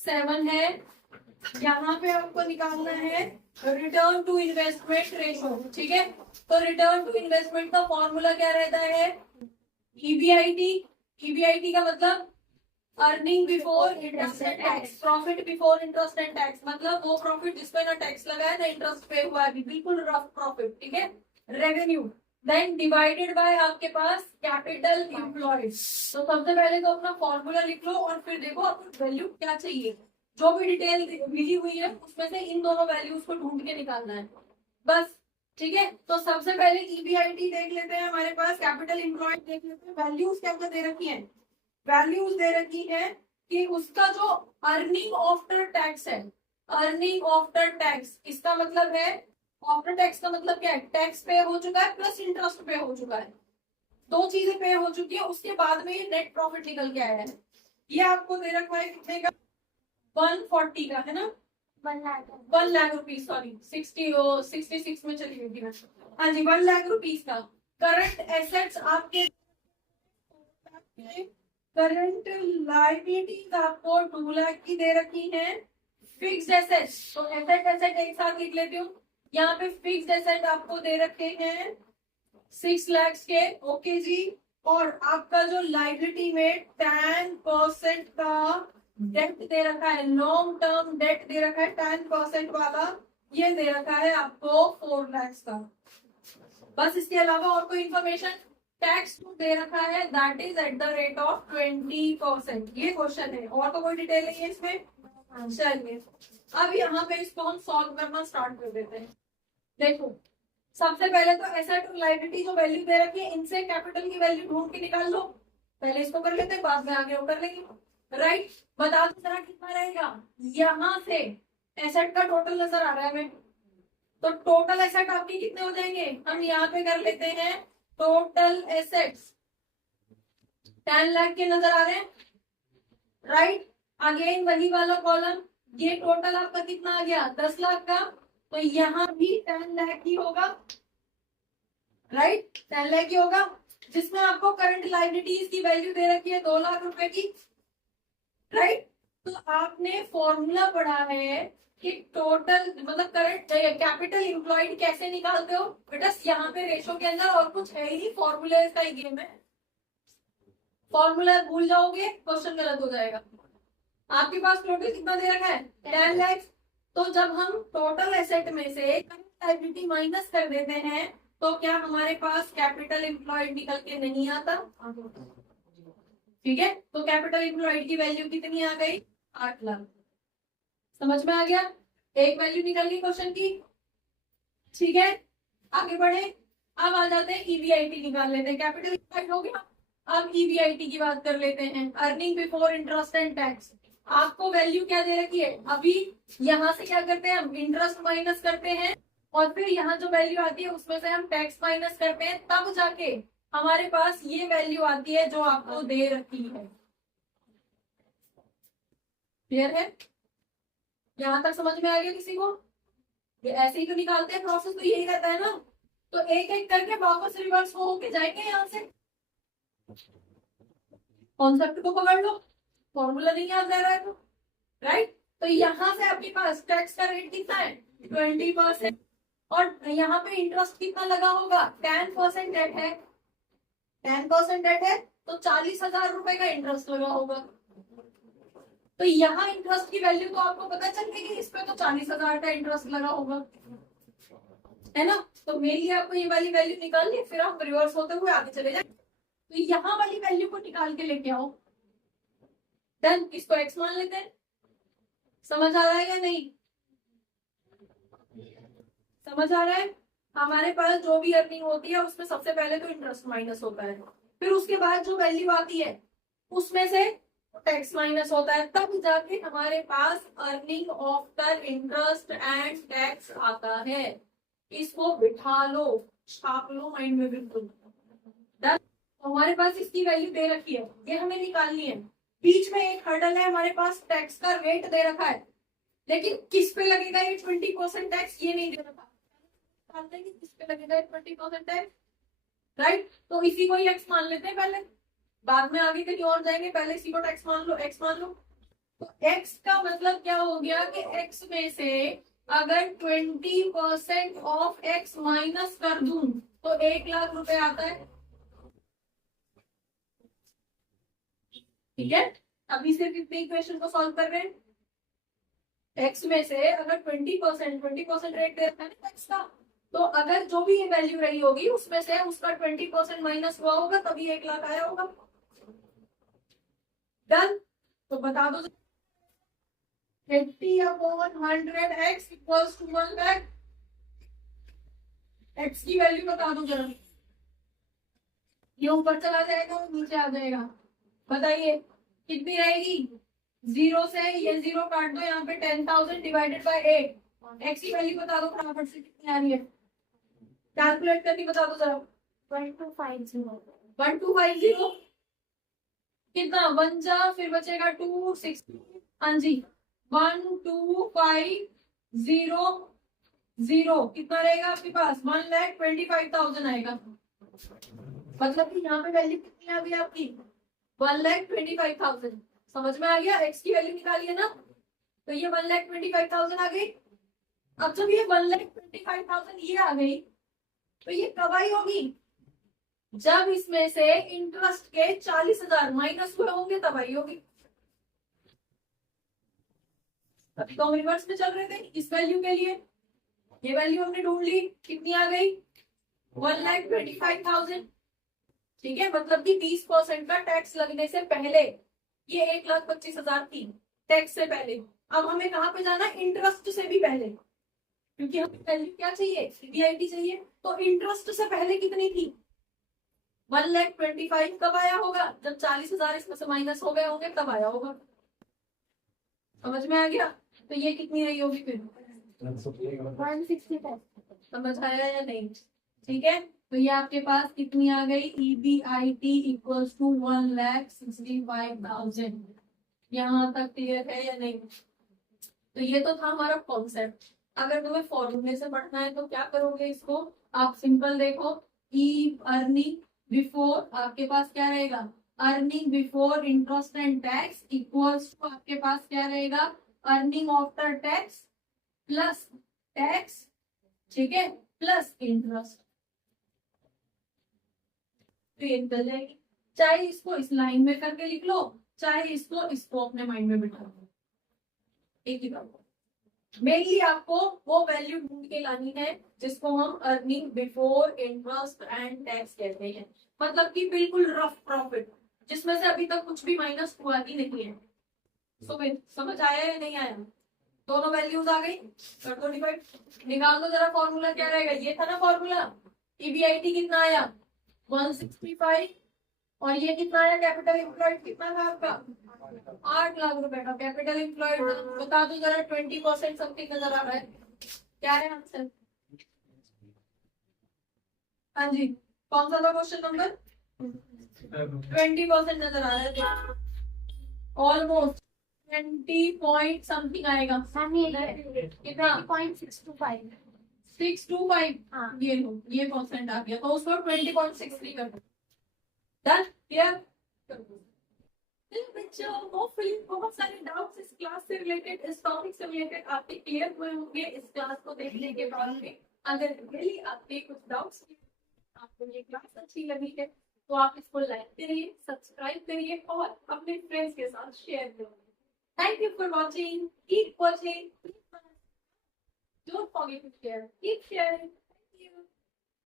7 है। यहाँ पे आपको निकालना है रिटर्न टू इन्वेस्टमेंट रेशो, ठीक है। तो रिटर्न टू इन्वेस्टमेंट का फॉर्मूला क्या रहता है? ईबीआईटी। ईबीआईटी का मतलब earning before interest and tax, profit before interest and tax, मतलब वो प्रॉफिट जिसपे ना टैक्स लगा है ना इंटरेस्ट पे हुआ है, बिल्कुल रफ प्रॉफिट, ठीक है। रेवेन्यू देन डिवाइडेड बाय आपके पास कैपिटल एम्प्लॉयड। तो सबसे पहले तो अपना फॉर्मूला लिख लो और फिर देखो आपको वैल्यू क्या चाहिए, जो भी डिटेल मिली हुई है उसमें से इन दोनों वैल्यूज को ढूंढ के निकालना है बस, ठीक है। तो सबसे पहले ईबीआईटी देख लेते हैं हमारे पास, कैपिटल एम्प्लॉयड देख लेते हैं। वैल्यूज क्या क्या दे रखी है? वैल्यूज दे रखी है कि उसका जो अर्निंग आफ्टर टैक्स है, अर्निंग आफ्टर टैक्स, इसका मतलब है आफ्टर टैक्स का मतलब क्या है? टैक्स पे हो चुका है प्लस इंटरेस्ट पे हो चुका है, दो चीजें पे हो चुकी है, उसके बाद में ये नेट प्रॉफिट निकल के आया है। ये आपको दे रखा है कितने का? 140 का है ना, 1 लाख रुपीज, सॉरी 66 में चली गई थी मैं। हाँ जी, 1 लाख रुपीज का। करंट एसेट्स आपके, करंट लाइबिलिटीज आपको 2 लाख की दे रखी है। फिक्स्ड एसेट्स, तो एसेट एसेट एक साथ लिख लेती हूँ। यहाँ पे फिक्स्ड एसेट आपको दे रखे हैं 6 लाख के, ओके जी। और आपका जो लाइबिलिटी में 10% का डेट दे रखा है, लॉन्ग टर्म डेट दे रखा है 10% वाला, ये दे रखा है आपको 4 लाख का। बस इसके अलावा और कोई इंफॉर्मेशन? टैक्स दे रखा है that is at the rate of 20%, ये क्वेश्चन है, और तो कोई डिटेल नहीं है इसमें। चलिए अब यहाँ पे इसको हम सॉल्व करना स्टार्ट कर देते हैं। देखो सबसे पहले तो एसेट और लायबिलिटी जो वैल्यू दे रखी है, इनसे कैपिटल की वैल्यू ढूंढ के निकाल लो। पहले इसको कर लेते हैं, बाद में आगे वो कर लेंगे, राइट। बता दो जरा कितना रहेगा? यहाँ से एसेट का टोटल नजर आ रहा है हमें, तो टोटल एसेट आपके कितने हो जाएंगे? हम यहाँ पे कर लेते हैं टोटल एसेट्स 10 लाख के नजर आ रहे हैं, राइट। अगेन वही वाला कॉलम, ये टोटल आपका कितना आ गया? 10 लाख का, तो यहाँ भी 10 लाख ही होगा, राइट। 10 लाख ही होगा, जिसमें आपको करंट लायबिलिटीज की वैल्यू दे रखी है 2 लाख रुपए की, राइट। तो आपने फॉर्मूला पढ़ा है कि टोटल मतलब करंट कैपिटल एम्प्लॉयड कैसे निकालते हो बेटा? यहाँ पे रेशो के अंदर और कुछ है ही नहीं, फॉर्मूला का ही गेम है। फॉर्मूला भूल जाओगे क्वेश्चन गलत हो जाएगा। आपके पास टोटल कितना दे रखा है? 10 लाख। तो जब हम टोटल एसेट में से करंट लायबिलिटी माइनस कर देते हैं तो क्या हमारे पास कैपिटल एम्प्लॉयड निकल के नहीं आता? ठीक है, तो कैपिटल एम्प्लॉयड की वैल्यू कितनी आ गई? 8 लाख। समझ में आ गया? एक वैल्यू निकल गई क्वेश्चन की, ठीक है। आगे बढ़े, अब आ जाते हैं ईबीआईटी निकाल लेते हैं। कैपिटल एम्प्लॉयड हो गया, अब ईबीआईटी की बात कर लेते हैं, earning before interest and tax. आपको वैल्यू क्या दे रखी है? अभी यहाँ से क्या करते हैं हम? इंटरेस्ट माइनस करते हैं और फिर यहाँ जो वैल्यू आती है उसमें से हम टैक्स माइनस करते हैं, तब जाके हमारे पास ये वैल्यू आती है जो आपको दे रखी है। क्लियर है? यहां तक समझ में आ गया किसी को? ये ऐसे ही तो निकालते हैं, प्रोसेस तो यही रहता है ना। तो एक एक करके वापस रिवर्स होके जाएंगे यहाँ से। कॉन्सेप्ट को पकड़ लो, फॉर्मूला नहीं याद रह रहा है तो, राइट। तो यहाँ से आपके पास टैक्स का रेट कितना है? 20%। और यहाँ पे इंटरेस्ट कितना लगा होगा? 10% डेट है, 10% डेट है तो 40,000 रुपए का इंटरेस्ट लगा होगा। तो यहाँ इंटरेस्ट की वैल्यू तो आपको पता चल गई कि इस पे तो 40,000 का इंटरेस्ट लगा होगा, है ना। तो मेनली आपको ये वाली वैल्यू निकालनी, फिर आप रिवर्स होते हुए आगे चले जाए। तो यहाँ वाली वैल्यू को निकाल के लेके आओ, देन इसको एक्स मान लेते हैं। समझ आ रहा है या नहीं? समझ आ रहा है? हमारे पास जो भी अर्निंग होती है उसमें सबसे पहले तो इंटरेस्ट माइनस होता है, फिर उसके बाद जो वैल्यू आती है उसमें से टैक्स माइनस होता है, तब जाके हमारे पास earning after interest and tax आता है। इसको बिठा लो, छाप लो माइंड में बिल्कुल। तो हमारे पास इसकी वैल्यू दे रखी है, ये हमें निकालनी है। बीच में एक हर्डल है, हमारे पास टैक्स का रेट दे रखा है, लेकिन किस पे लगेगा ये 20% टैक्स, ये नहीं दे रखा। किस पे लगेगा 20% टैक्स, राइट। तो इसी को ही एक्स मान लेते हैं पहले, बाद में आगे कहीं और जाएंगे, पहले इसी को टैक्स मान लो, एक्स मान लो। तो x का मतलब क्या हो गया कि x में से अगर 20% ऑफ x माइनस कर दूं तो 1 लाख रुपए आता है। ठीक है, अभी सिर्फ इतने इक्वेशन को सॉल्व कर रहे हैं। x में से अगर 20% रेट देता है ना x का, तो अगर जो भी ये वैल्यू रही होगी उसमें से उसका 20% माइनस हुआ होगा तभी 1 लाख आया होगा। डन। तो बता दो 80/100 इक्वल्स टू 1 लाख। x की वैल्यू बता दो जरा, ये ऊपर चला जाएगा और नीचे आ जाएगा। बताइए कितनी रहेगी? 0 से ये 0 काट दो, यहाँ पे 10,000 डिवाइडेड बाय 8। x की वैल्यू बता दो फटाफट से कितनी आ रही है, कैलकुलेट करके बता दो जरा। 1250 कितना 1 जा, फिर बचेगा 2 6। हाँ जी 1250 कितना रहेगा आपके पास? 1,25,000 आएगा। मतलब कि यहाँ पे वैल्यू कितनी आ गई आपकी? 1,25,000। समझ में आ गया? x की वैल्यू निकालिए ना, तो ये 1,25,000 आ गई। अब जब ये 1,25,000 ये आ गई तो ये कब आई होगी? जब इसमें से इंटरेस्ट के 40,000 माइनस हुए होंगे तब आई होगी। अभी तो हम रिवर्स में चल रहे थे इस वैल्यू के लिए। ये वैल्यू हमने ढूंढ ली, कितनी आ गई? 1,25,000। ठीक है, मतलब कि 20% का टैक्स लगने से पहले ये 1,25,000 थी, टैक्स से पहले। अब हमें कहाँ पे जाना? इंटरेस्ट से भी पहले, क्योंकि हमें वैल्यू क्या चाहिए? सीबीआईटी चाहिए। तो इंटरेस्ट से पहले कितनी थी? 1,25,000 कब आया होगा? जब 40,000 इसमें से माइनस हो गए होंगे तब आया होगा। समझ में आ गया? तो ये कितनी रही होगी फिर? 165। समझ आया या नहीं? ठीक है, तो ये आपके पास कितनी आ गई? EBIT equals to 1,65,000। यहाँ तक क्लियर है या नहीं? तो ये तो था हमारा कॉन्सेप्ट। अगर तुम्हें फॉर्मूले से पढ़ना है तो क्या करोगे इसको? आप सिंपल देखो, अर्निंग बिफोर, आपके पास क्या रहेगा? Earning before interest and tax equals to आपके पास क्या रहेगा? Earning after tax plus tax, ठीक है, प्लस इंटरेस्ट। तो ये निकल जाएगी। चाहे इसको इस लाइन में करके लिख लो, चाहे इसको अपने माइंड में बिठा लो, एक ही बात। मेनली आपको वो वैल्यू ढूंढ के लानी है जिसको हम earning before interest and tax कहते हैं। मतलब कि बिल्कुल रफ प्रॉफिट, जिसमें से अभी तक कुछ भी माइनस हुआ ही नहीं है। समझ आया या नहीं आया? दोनों वैल्यूज आ गई, कर दो डिवाइड, निकाल दो जरा। फॉर्मूला क्या रहेगा? ये था ना फॉर्मूला। EBIT कितना आया? 165। और ये कितना आया? कैपिटल एम्प्लॉयड कितना था आपका? 8 लाख रुपए का कैपिटल एम्प्लॉयड। बता दो जरा, 20% समथिंग नजर आ रहा है, क्या है आंसर? हाँ जी, कौन सा था क्वेश्चन नंबर? 20% नजर आ रहा है, ऑलमोस्ट 20 पॉइंट समथिंग आएगा। कितना? 625। हाँ, ये लो, ये परसेंट आ गया, तो उसको 20.63 कर दो। Done, clear? बच्चों होपफुली बहुत सारे डाउट्स इस क्लास से रिलेटेड, इस टॉपिक से रिलेटेड आपके क्लियर हुए होंगे इस क्लास को देखने के बाद में। अगर रियली आपके कुछ डाउट्स, आपको ये क्लास अच्छी लगी है तो आप इसको लाइक करिए, सब्सक्राइब करिए और अपने फ्रेंड्स के साथ शेयर करिए। Thank you for watching, keep watching, don't forget to share, keep sharing.